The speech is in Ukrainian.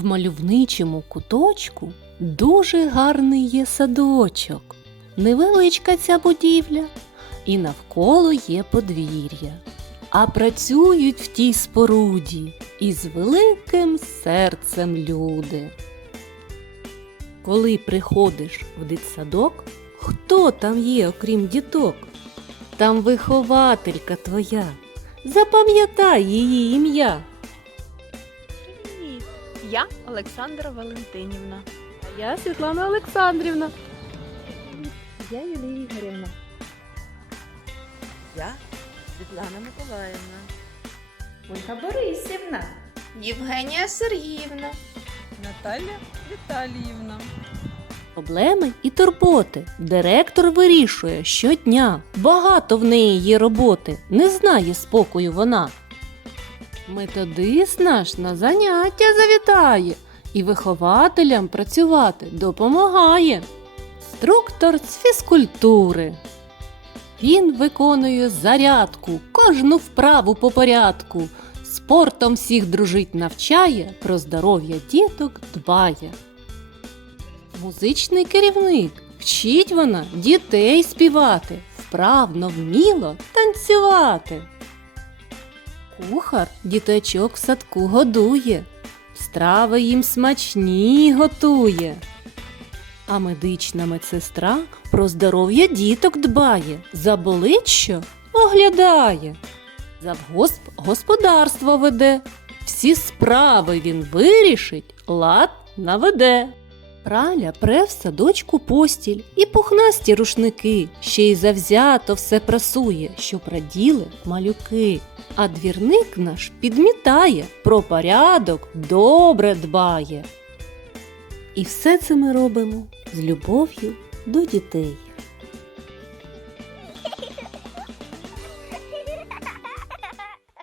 В мальовничому куточку дуже гарний є садочок. Невеличка ця будівля, і навколо є подвір'я. А працюють в тій споруді із великим серцем люди. Коли приходиш в дитсадок, хто там є, окрім діток? Там вихователька твоя. Запам'ятай її ім'я. Я Олександра Валентинівна. А я Світлана Олександрівна. Я Юлія Ігорівна. Я Світлана Миколаївна. Ольга Борисівна. Євгенія Сергіївна. Наталя Віталіївна. Проблеми і турботи директор вирішує щодня. Багато в неї є роботи, не знає спокою вона. Методист наш на заняття завітає і вихователям працювати допомагає. Інструктор з фізкультури. Він виконує зарядку, кожну вправу по порядку. Спортом всіх дружить навчає, про здоров'я діток дбає. Музичний керівник. Вчить вона дітей співати, вправно вміло танцювати. Кухар діточок в садку годує, страви їм смачні готує. А медична медсестра про здоров'я діток дбає, заболить що оглядає. Завгосп господарство веде, всі справи він вирішить, лад наведе. Праля пре в садочку постіль і пухнасті рушники, ще й завзято все прасує, що праділи малюки. А двірник наш підмітає, про порядок добре дбає. І все це ми робимо з любов'ю до дітей.